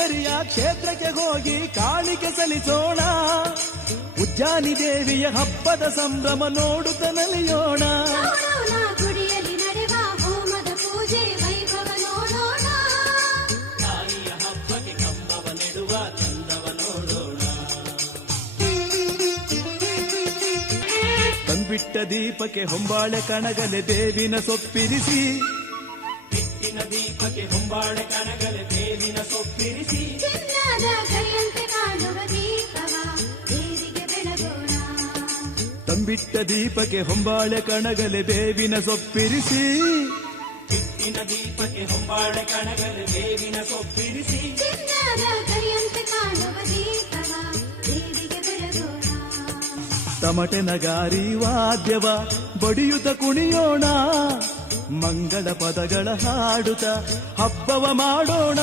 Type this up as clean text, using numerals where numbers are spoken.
ಭುವನೇಶ್ವರಿಯ ಕ್ಷೇತ್ರಕ್ಕೆ ಹೋಗಿ ಕಾಣಿಕೆ ಸಲ್ಲಿಸೋಣ. ಉಜ್ಜಾನಿ ದೇವಿಯ ಹಬ್ಬದ ಸಂಭ್ರಮ ನೋಡುತ್ತ ನಲಿಯೋಣ. ಗುಡಿಯಲ್ಲಿ ನಡೆವ ಹೋಮದ ಪೂಜೆ ವೈಭವ ನೋಡೋಣ. ತಾಯಿಯ ಹಬ್ಬಕ್ಕೆ ಕಂಬವ ನೆಡುವ ಚಂದವ ನೋಡೋಣ. ತಂಬಿಟ್ಟ ದೀಪಕ್ಕೆ ಹೊಂಬಾಳೆ ಕಣಗಲೆ ಬೇವಿನ ಸೊಪ್ಪಿರಿಸಿ. ಹಿಟ್ಟಿನ ದೀಪಕ್ಕೆ ಹೊಂಬಾಳೆ ಕಣಗಲೆ ಬೇವಿನ ಸೊಪ್ಪಿರಿಸಿ. ಚಿನ್ನದ ಕೈಯಂತೆ ಕಾಣುವ ದೀಪವ ದೇವಿಗೆ ಬೆಳಗೋಣ. ತಂಬಿಟ್ಟ ದೀಪಕ್ಕೆ ಹೊಂಬಾಳೆ ಕಣಗಲೆ ಬೇವಿನ ಸೊಪ್ಪಿರಿಸಿ. ಹಿಟ್ಟಿನ ದೀಪಕ್ಕೆ ಹೊಂಬಾಳೆ ಕಣಗಲೆ ಬೇವಿನ ಸೊಪ್ಪಿರಿಸಿ. ಚಿನ್ನದ ಕೈಯಂತೆ ಕಾಣುವ ದೀಪವ ದೇವಿಗೆ ಬೆಳಗೋಣ. ತಮಟೆ ನಗಾರಿ ವಾದ್ಯವ ಬಡಿಯುತ್ತ ಕುಣಿಯೋಣ. ಮಂಗಳ ಪದಗಳ ಹಾಡುತ್ತ ಹಬ್ಬವ ಮಾಡೋಣ.